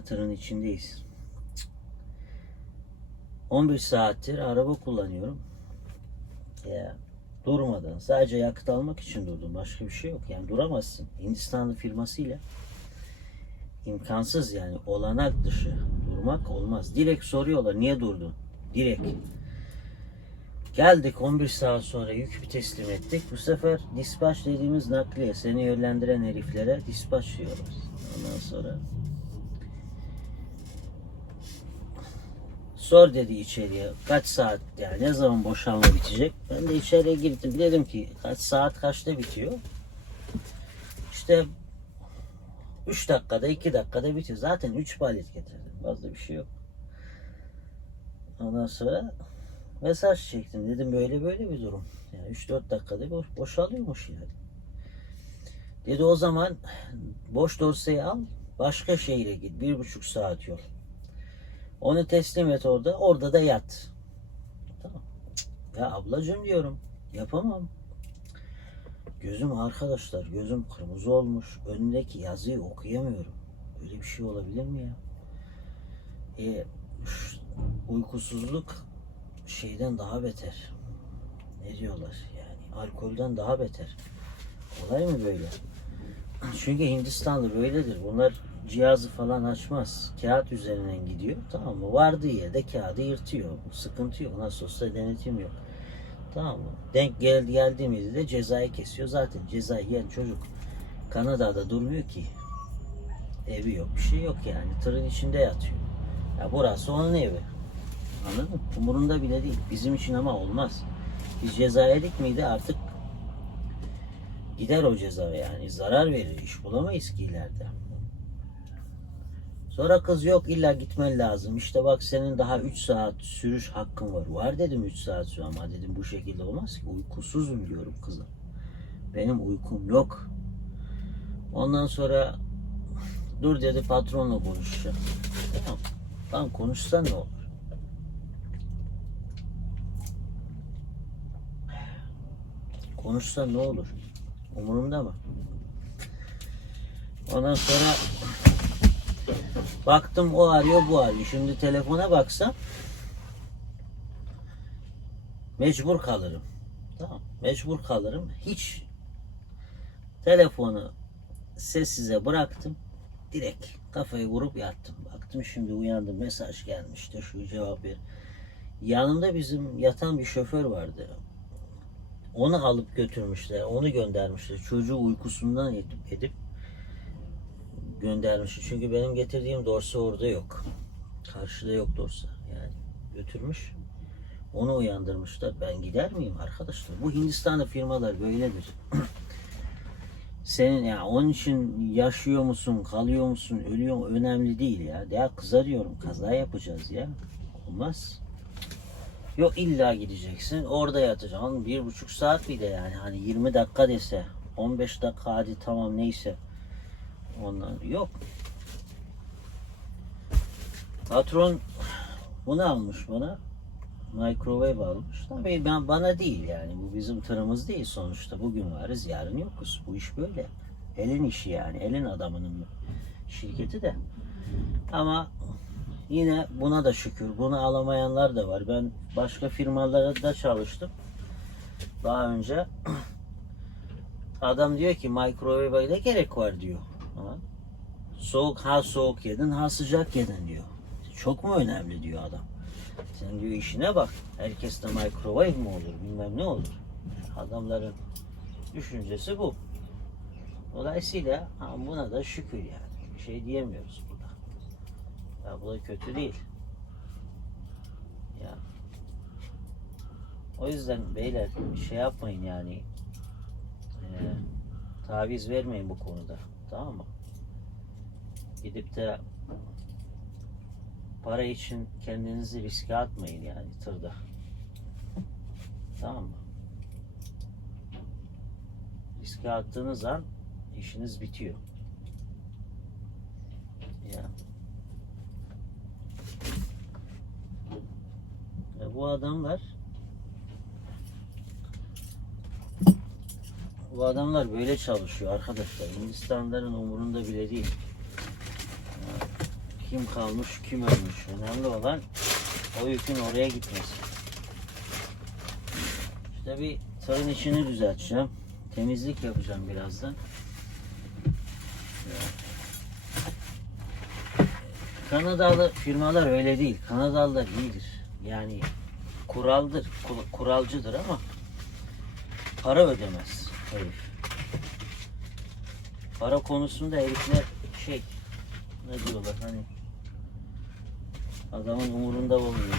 tırın içindeyiz. 11 saattir araba kullanıyorum. Ya durmadan sadece yakıt almak için durdum. Başka bir şey yok. Yani duramazsın. Hindistanlı firmasıyla imkansız yani olanak dışı durmak olmaz. Direkt soruyorlar niye durdun? Direkt. Geldik 11 saat sonra yük bir teslim ettik. Bu sefer dispatch dediğimiz nakliye seni yönlendiren heriflere dispatch diyorlar. Ondan sonra sor dedi içeriye kaç saat yani ne zaman boşalma bitecek. Ben de içeriye girdim dedim ki kaç saat kaçta bitiyor. İşte 3 dakikada 2 dakikada bitiyor. Zaten 3 palet getirdim. Fazla bir şey yok. Ondan sonra mesaj çektim. Dedim böyle böyle bir durum. Yani 3-4 dakikada boş, boşalıyormuş yani. Dedi o zaman boş dorsayı al başka şehire git. Bir buçuk saat yol. Onu teslim et orada. Orada da yat. Tamam. Ya ablacığım diyorum. Yapamam. Gözüm arkadaşlar gözüm kırmızı olmuş. Önündeki yazıyı okuyamıyorum. Öyle bir şey olabilir mi ya? E, uykusuzluk şeyden daha beter. Ne diyorlar yani alkolden daha beter. Olay mı böyle? Çünkü Hindistanlı böyledir. Bunlar cihazı falan açmaz. Kağıt üzerinden gidiyor. Tamam mı? Vardığı yerde kağıdı yırtıyor. Sıkıntı yok. Nasıl olsa denetim yok. Tamam mı? Denk gel, geldiğimizde de cezayı kesiyor. Zaten cezayı yiyen çocuk Kanada'da durmuyor ki. Evi yok. Bir şey yok yani. Tırın içinde yatıyor. Ya burası onun evi. Anladın mı? Umurunda bile değil. Bizim için ama olmaz. Biz ceza yedik miydi artık gider o ceza yani. Zarar verir. İş bulamayız ki ileride. Sonra kız yok illa gitmen lazım. İşte bak senin daha 3 saat sürüş hakkın var. Var dedim 3 saat sür ama dedim bu şekilde olmaz ki. Uykusuzum diyorum kıza. Benim uykum yok. Ondan sonra dur dedi patronla konuşacağım. Tamam. Lan konuşsan ne olur? Konuşsan ne olur? Umurumda mı? Ondan sonra baktım o arıyor bu arıyor. Şimdi telefona baksam mecbur kalırım. Tamam. Mecbur kalırım. Hiç telefonu sessize bıraktım. Direkt kafayı vurup yattım. Baktım şimdi uyandım mesaj gelmişti şu cevap ver. Yanımda bizim yatan bir şoför vardı. Onu alıp götürmüşler. Onu göndermişler. Çocuğu uykusundan edip, edip göndermiş. Çünkü benim getirdiğim dorsa orada yok. Karşıda yok dorsa. Yani götürmüş. Onu uyandırmışlar. Ben gider miyim arkadaşlar? Bu Hindistan'da firmalar böyledir. Senin ya onun için yaşıyor musun, kalıyor musun, ölüyor musun önemli değil ya. Ya kızarıyorum, kaza yapacağız ya. Olmaz. Yok illa gideceksin, orada yatacaksın. Bir buçuk saat bir de yani. Hani 20 dakika dese, 15 dakika hadi tamam neyse. Ondan yok. Patron bunu almış bana. Microwave almış. Tabii ben bana değil yani. Bu bizim tırımız değil sonuçta. Bugün varız, yarın yokuz. Bu iş böyle. Elin işi yani. Elin adamının şirketi de. Ama yine buna da şükür. Bunu alamayanlar da var. Ben başka firmalarda çalıştım. Daha önce adam diyor ki microwave'e ne gerek var diyor. Soğuk ha soğuk yedin ha sıcak yedin diyor. Çok mu önemli diyor adam. Sen diyor işine bak. Herkes de microwave mi olur bilmem ne olur. Adamların düşüncesi bu. Dolayısıyla buna da şükür yani. Bir şey diyemiyoruz burada. Ya bu da kötü değil. Ya. O yüzden beyler şey yapmayın yani. Ee, taviz vermeyin bu konuda. Tamam mı? Gidip de para için kendinizi riske atmayın yani tırda. Tamam mı? Riske attığınız an işiniz bitiyor. Ya. E bu adamlar bu adamlar böyle çalışıyor arkadaşlar. Hindistanlıların umurunda bile değil. Kim kalmış, kim ölmüş. Önemli olan o yükün oraya gitmesi. İşte bir tırın içini düzelteceğim. Temizlik yapacağım birazdan. Kanadalı firmalar öyle değil. Kanadalılar iyidir. Yani kuraldır, kuralcıdır ama para ödemez herif. Para konusunda herifler şey ne diyorlar hani adamın umurunda olmuyor.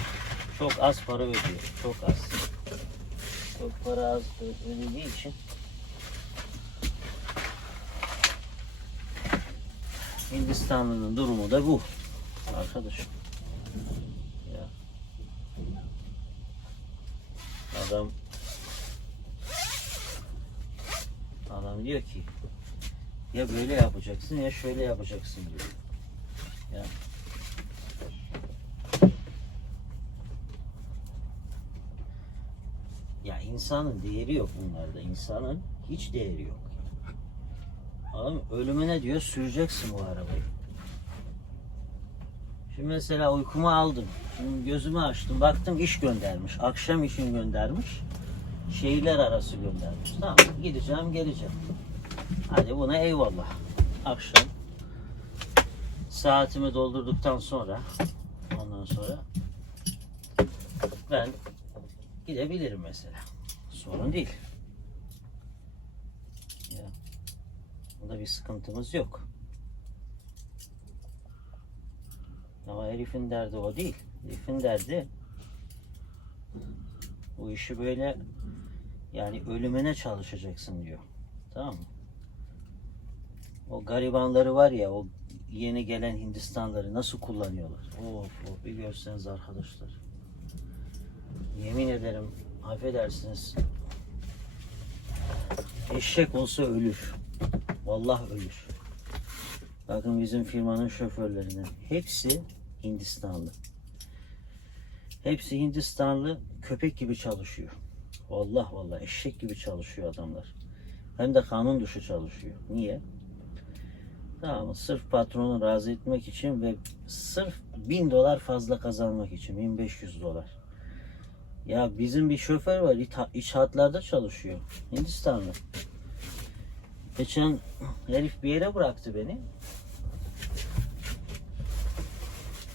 Çok az para ödüyor. Çok az. Çok para az ödediği için Hindistanlı'nın durumu da bu. Arkadaşım. Ya. Adam Adam diyor ki ya böyle yapacaksın ya şöyle yapacaksın diyor. Ya. İnsanın değeri yok bunlarda. İnsanın hiç değeri yok. Adam ölümüne diyor süreceksin bu arabayı. Şimdi mesela uykumu aldım. Şimdi gözümü açtım. Baktım iş göndermiş. Akşam işini göndermiş. Şehirler arası göndermiş. Tamam gideceğim geleceğim. Hadi buna eyvallah. Akşam saatimi doldurduktan sonra ondan sonra ben gidebilirim mesela. Sorun değil. Ya. Bunda bir sıkıntımız yok. Ama herifin derdi o değil. Herifin derdi bu işi böyle yani ölümüne çalışacaksın diyor. Tamam mı? O garibanları var ya o yeni gelen Hindistanları nasıl kullanıyorlar? Of of bir görseniz arkadaşlar. Yemin ederim affedersiniz. Eşek olsa ölür. Vallahi ölür. Bakın bizim firmanın şoförlerinden. Hepsi Hindistanlı. Hepsi Hindistanlı köpek gibi çalışıyor. Vallahi vallahi eşek gibi çalışıyor adamlar. Hem de kanun dışı çalışıyor. Niye? Tamam? Sırf patronu razı etmek için ve sırf bin dolar fazla kazanmak için. 1500 dolar. Ya bizim bir şoför var. İtha- iç hatlarda çalışıyor. Hindistanlı. Geçen herif bir yere bıraktı beni.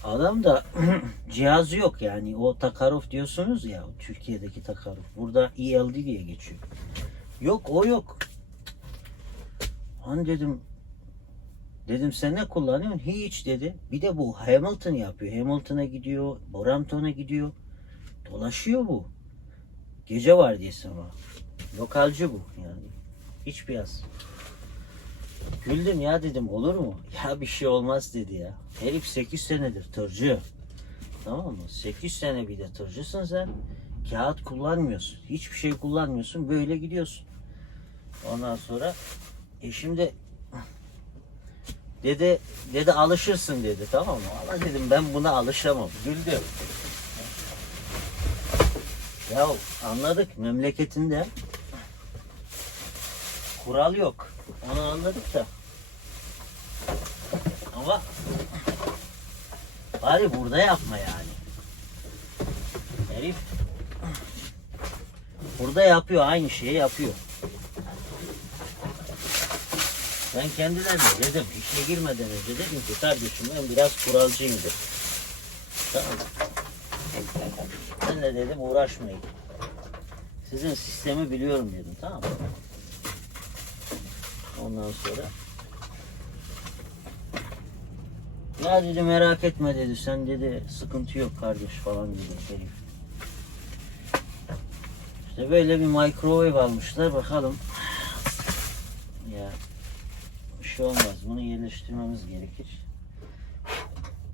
Adam da cihazı yok yani. O takaruf diyorsunuz ya. Türkiye'deki takaruf. Burada ELD diye geçiyor. Yok o yok. Hani dedim Dedim sen ne kullanıyorsun? Hiç dedi. Bir de bu Hamilton yapıyor. Hamilton'a gidiyor. Brampton'a gidiyor. Dolaşıyor bu. Gece var diyesin ama. Lokalci bu yani. Hiç beyaz. Güldüm ya dedim olur mu? Ya bir şey olmaz dedi ya. Herif 8 senedir tırcı. Tamam mı? 8 sene bir de tırcısın sen. Kağıt kullanmıyorsun. Hiçbir şey kullanmıyorsun. Böyle gidiyorsun. Ondan sonra e şimdi Dedi, dedi alışırsın dedi tamam mı? Ama dedim ben buna alışamam. Güldüm. Ya anladık memleketinde kural yok. Onu anladık da. Ama bari burada yapma yani. Herif burada yapıyor aynı şeyi yapıyor. Ben kendilerine dedim, işe girmeden önce dedim ki kardeşim ben biraz kuralcıyımdır. Tamam mı? Ben de dedim uğraşmayın. Sizin sistemi biliyorum dedim tamam mı? Ondan sonra ya dedi merak etme dedi sen dedi sıkıntı yok kardeş falan dedi herif. İşte böyle bir microwave almışlar bakalım. Ya şey olmaz. Bunu yerleştirmemiz gerekir.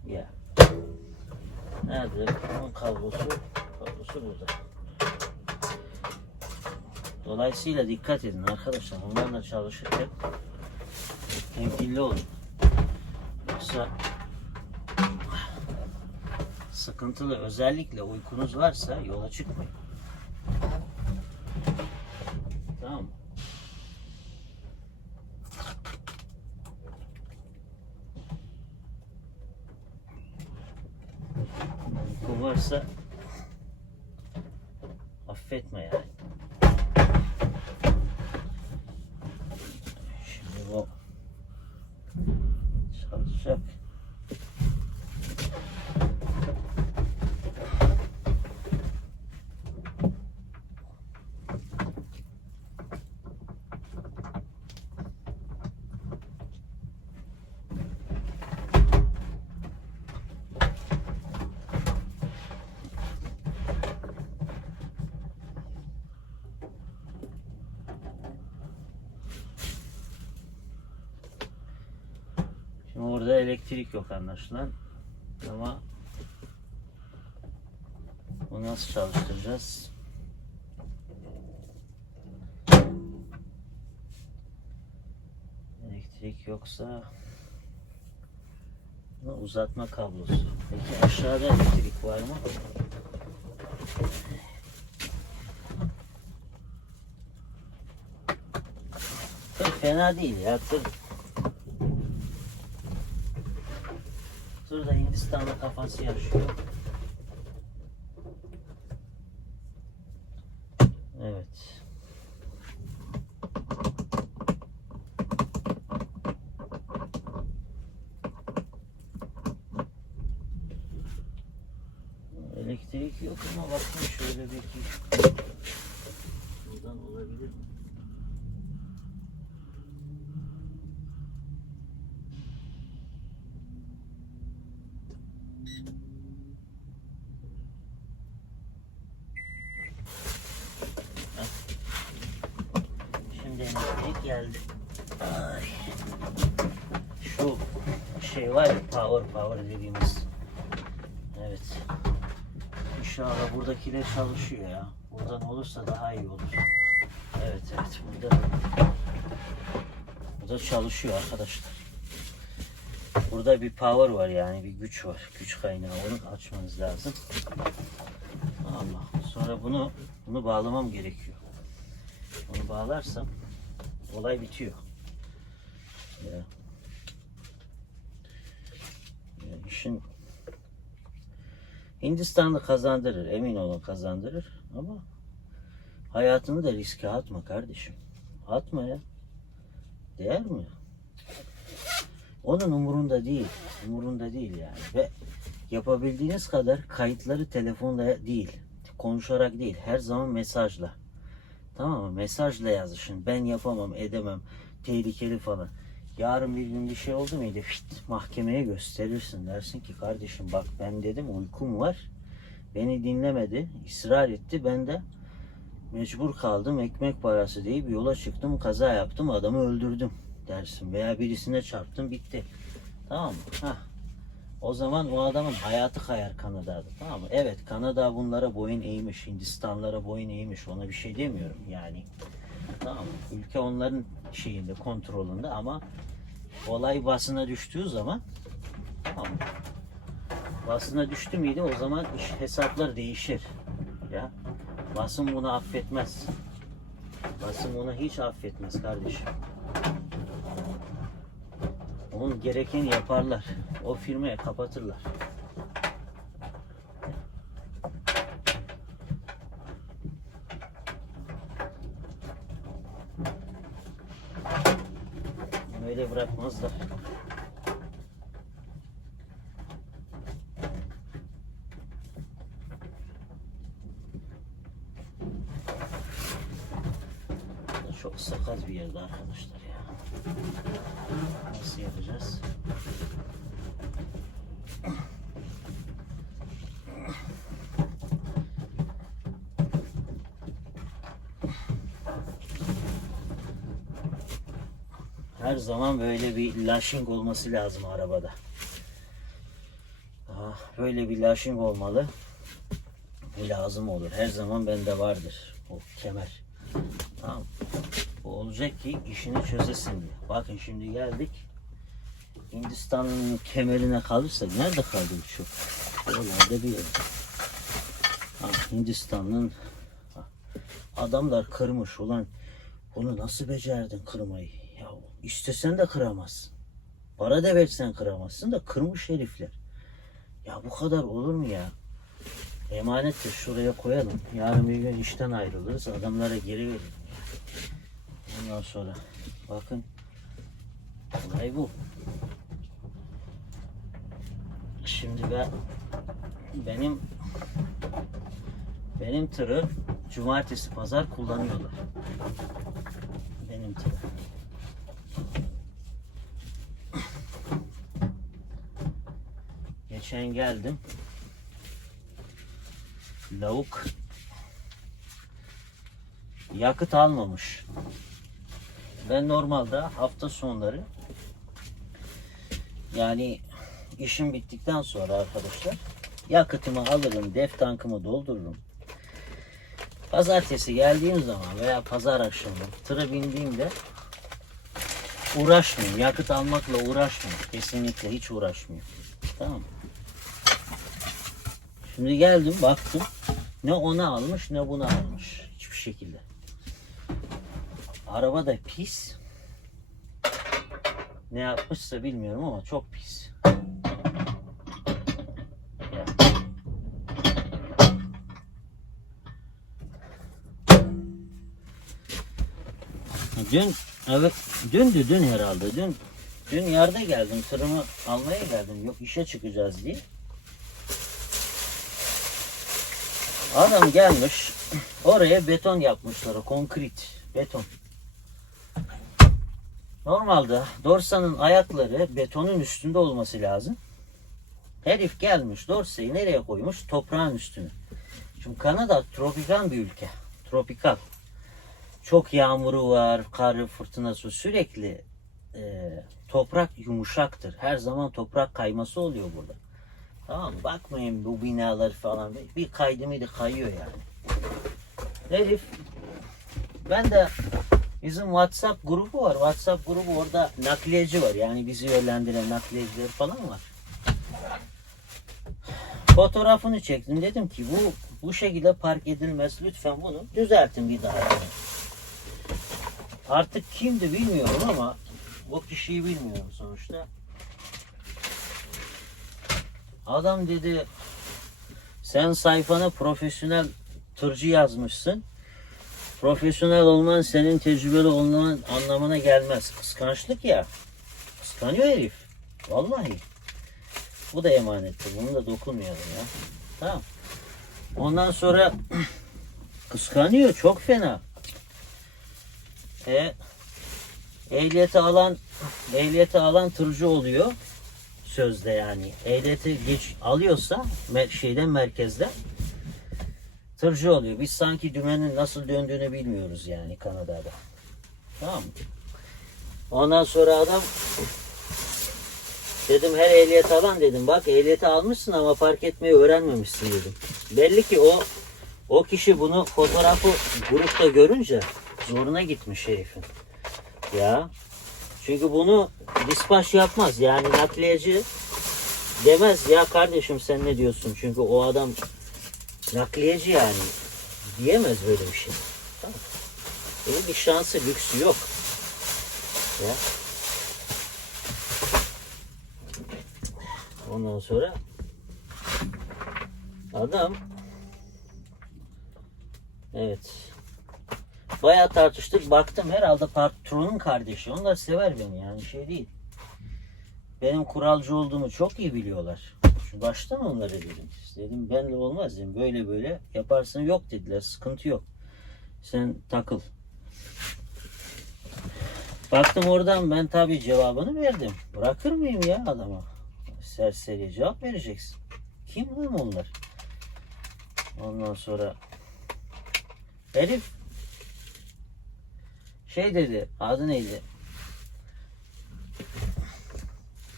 Ya. Nerede? Bunun kablosu, kablosu burada. Dolayısıyla dikkat edin arkadaşlar. Onlarla çalışırken temkinli olun. Yoksa sıkıntılı özellikle uykunuz varsa yola çıkmayın. Tamam mı? isteyen varsa affetme yani. Şimdi bu çalışacak. Orada elektrik yok anlaşılan. Ama bunu nasıl çalıştıracağız? Elektrik yoksa uzatma kablosu. Peki aşağıda elektrik var mı? Fena değil ya tır. Tır da Hindistan'da kafası yaşıyor. Evet. Elektrik yok ama bakın şöyle bir iki. Buradan olabilir mi? Şimdi elektrik geldi. Ay. Şu şey var ya power power dediğimiz. Evet. İnşallah buradakiler çalışıyor ya. Buradan olursa daha iyi olur. Evet evet burada burada çalışıyor arkadaşlar. Burada bir power var yani bir güç var. Güç kaynağı onu açmanız lazım. Allah. Sonra bunu bunu bağlamam gerekiyor. Onu bağlarsam olay bitiyor. Ya. Ya işin Hindistanlı kazandırır, emin olun kazandırır ama hayatını da riske atma kardeşim. Atma ya. Değer mi? Onun umurunda değil. Umurunda değil yani. Ve yapabildiğiniz kadar kayıtları telefonla değil, konuşarak değil, her zaman mesajla. Tamam mı? Mesajla yazışın. Ben yapamam, edemem, tehlikeli falan. Yarın bir gün bir şey oldu muydu? Fit, mahkemeye gösterirsin. Dersin ki kardeşim bak ben dedim uykum var. Beni dinlemedi, ısrar etti. Ben de mecbur kaldım. Ekmek parası deyip yola çıktım, kaza yaptım, adamı öldürdüm dersin. Veya birisine çarptım, bitti. Tamam mı? Hah. O zaman o adamın hayatı kayar Kanada'da. Tamam mı? Evet Kanada bunlara boyun eğmiş. Hindistanlara boyun eğmiş. Ona bir şey demiyorum yani. Tamam mı? Ülke onların şeyinde, kontrolünde ama olay basına düştüğü zaman tamam mı? Basına düştü müydü o zaman iş hesaplar değişir. Ya basın bunu affetmez. Basın bunu hiç affetmez kardeşim. Onun gerekeni yaparlar. O firmaya kapatırlar. Öyle bırakmazlar. Çok sakat bir yerde arkadaşlar ya. Nasıl yapacağız? Her zaman böyle bir lashing olması lazım arabada. Aha, böyle bir lashing olmalı. Bu lazım olur. Her zaman bende vardır. O kemer. Tamam. Bu olacak ki işini çözesin diye. Bakın şimdi geldik. Hindistan'ın kemerine kalırsak nerede kaldı çok? Oralarda bir yerde. Ha, Hindistan'ın adamlar kırmış ulan bunu nasıl becerdin kırmayı? İstesen de kıramazsın. Para da versen kıramazsın da kırmış herifler. Ya bu kadar olur mu ya? Emanettir şuraya koyalım. Yarın bir gün işten ayrılırız. Adamlara geri verin. Ondan sonra bakın olay bu. Şimdi ben benim benim tırı cumartesi pazar kullanıyorlar. Benim tırı. Geçen geldim. Lavuk yakıt almamış. Ben normalde hafta sonları yani işim bittikten sonra arkadaşlar yakıtımı alırım, def tankımı doldururum. Pazartesi geldiğim zaman veya pazar akşamı tıra bindiğimde uğraşmıyorum. Yakıt almakla uğraşmıyorum. Kesinlikle hiç uğraşmıyorum. Tamam mı? Şimdi geldim baktım. Ne onu almış ne bunu almış. Hiçbir şekilde. Araba da pis. Ne yapmışsa bilmiyorum ama çok pis. Dün evet dündü dün herhalde dün dün yerde geldim tırımı almaya geldim yok işe çıkacağız diye. Adam gelmiş oraya beton yapmışlar konkrit beton. Normalde dorsanın ayakları betonun üstünde olması lazım. Herif gelmiş dorsayı nereye koymuş? Toprağın üstüne. Şimdi Kanada tropikal bir ülke. Tropikal. Çok yağmuru var, karı, fırtınası sürekli e, toprak yumuşaktır. Her zaman toprak kayması oluyor burada. Tamam bakmayın bu binalar falan bir kaydı mıydı kayıyor yani. Herif ben de bizim WhatsApp grubu var. WhatsApp grubu orada nakliyeci var. Yani bizi yönlendiren nakliyeciler falan var. Fotoğrafını çektim. Dedim ki bu bu şekilde park edilmez. Lütfen bunu düzeltin bir daha. Artık kimdi bilmiyorum ama o kişiyi bilmiyorum sonuçta. Adam dedi sen sayfana profesyonel tırcı yazmışsın. Profesyonel olman senin tecrübeli olman anlamına gelmez. Kıskançlık ya. Kıskanıyor herif. Vallahi. Bu da emanettir. Bunu da dokunmayalım ya. Tamam. Ondan sonra kıskanıyor. Çok fena. E, ehliyeti alan ehliyeti alan tırcı oluyor sözde yani. Ehliyeti geç alıyorsa mer- şeyden merkezde tırcı oluyor. Biz sanki dümenin nasıl döndüğünü bilmiyoruz yani Kanada'da. Tamam mı? Ondan sonra adam dedim her ehliyet alan dedim. Bak ehliyeti almışsın ama park etmeyi öğrenmemişsin dedim. Belli ki o o kişi bunu fotoğrafı grupta görünce zoruna gitmiş herifin. Ya çünkü bunu dispaş yapmaz. Yani nakliyeci demez ya kardeşim sen ne diyorsun? Çünkü o adam nakliyeci yani. Diyemez böyle bir şey. Tamam. Böyle bir şansı, lüksü yok. Ya. Ondan sonra adam evet Bayağı tartıştık. Baktım herhalde patronun kardeşi. Onlar sever beni yani şey değil. Benim kuralcı olduğumu çok iyi biliyorlar. Şu baştan onlara dedim. Dedim benle olmaz dedim. Böyle böyle yaparsın yok dediler. Sıkıntı yok. Sen takıl. Baktım oradan ben tabii cevabını verdim. Bırakır mıyım ya adama? Serseriye cevap vereceksin. Kim lan onlar? Ondan sonra herif şey dedi, adı neydi?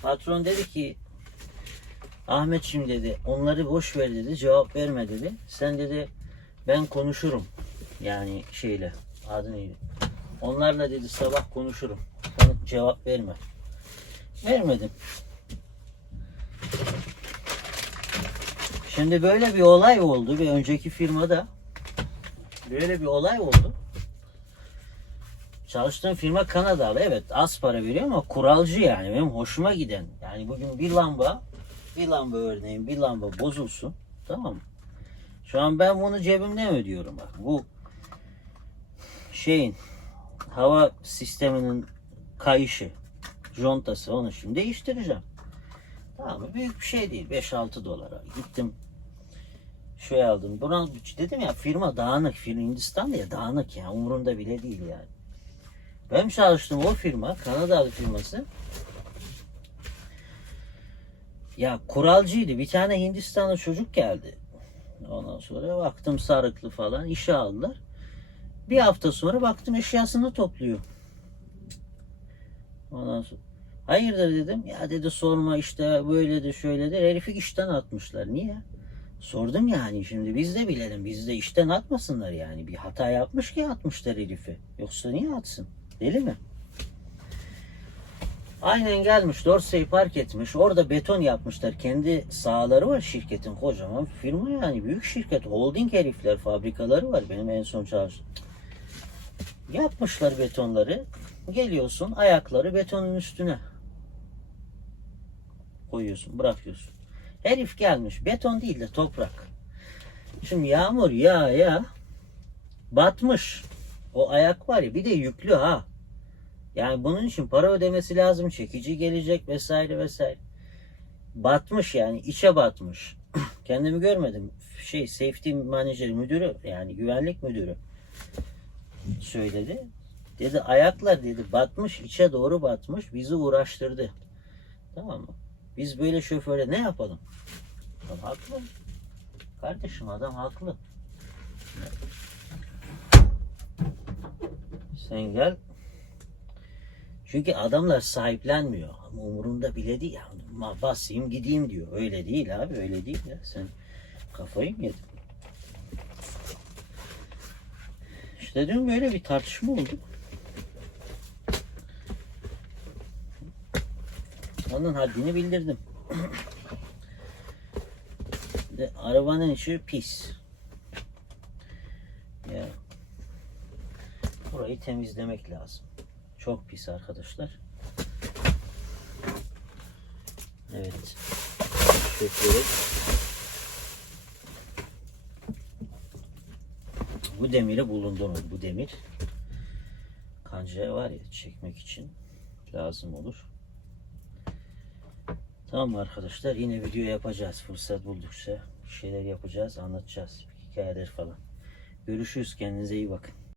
Patron dedi ki Ahmetçim dedi, onları boş ver dedi, cevap verme dedi. Sen dedi, ben konuşurum. Yani şeyle, adı neydi? Onlarla dedi sabah konuşurum. Sen cevap verme. Vermedim. Şimdi böyle bir olay oldu bir önceki firmada. Böyle bir olay oldu. Çalıştığım firma Kanadalı. Evet az para veriyor ama kuralcı yani. Benim hoşuma giden. Yani bugün bir lamba bir lamba örneğin bir lamba bozulsun. Tamam mı? Şu an ben bunu cebimden ödüyorum bak. Bu şeyin hava sisteminin kayışı, contası onu şimdi değiştireceğim. Tamam mı? Büyük bir şey değil. 5-6 dolara. Gittim şey aldım. Buna dedim ya firma dağınık. Firma Hindistan'da ya dağınık ya. Umurunda bile değil yani. Benim çalıştığım o firma, Kanadalı firması ya kuralcıydı. Bir tane Hindistanlı çocuk geldi. Ondan sonra baktım sarıklı falan işe aldılar. Bir hafta sonra baktım eşyasını topluyor. Ondan sonra hayırdır dedim. Ya dedi sorma işte böyledir şöyledir. Herifi işten atmışlar. Niye? Sordum yani şimdi biz de bilelim. Biz de işten atmasınlar yani. Bir hata yapmış ki atmışlar herifi. Yoksa niye atsın? Deli mi? Aynen gelmiş Dorsey'i park etmiş. Orada beton yapmışlar. Kendi sahaları var şirketin kocaman firma yani büyük şirket. Holding herifler fabrikaları var. Benim en son çalıştığım. Yapmışlar betonları. Geliyorsun ayakları betonun üstüne koyuyorsun bırakıyorsun. Herif gelmiş beton değil de toprak. Şimdi yağmur ya ya batmış. O ayak var ya bir de yüklü ha. Yani bunun için para ödemesi lazım. Çekici gelecek vesaire vesaire. Batmış yani içe batmış. Kendimi görmedim. Şey safety manager müdürü yani güvenlik müdürü söyledi. Dedi ayaklar dedi batmış içe doğru batmış bizi uğraştırdı. Tamam mı? Biz böyle şoföre ne yapalım? Adam haklı. Kardeşim adam haklı. Sen gel. Çünkü adamlar sahiplenmiyor. Ama umurunda bile değil. Ya, basayım gideyim diyor. Öyle değil abi öyle değil ya. Sen kafayı mı yedin? İşte dün böyle bir tartışma oldu. Onun haddini bildirdim. De, arabanın içi pis. Ya. Burayı temizlemek lazım. Çok pis arkadaşlar. Evet. Şöyle. Bu demiri bulundurun. Bu demir kancaya var ya çekmek için lazım olur. Tamam arkadaşlar yine video yapacağız. Fırsat buldukça bir şeyler yapacağız, anlatacağız. Hikayeler falan. Görüşürüz. Kendinize iyi bakın.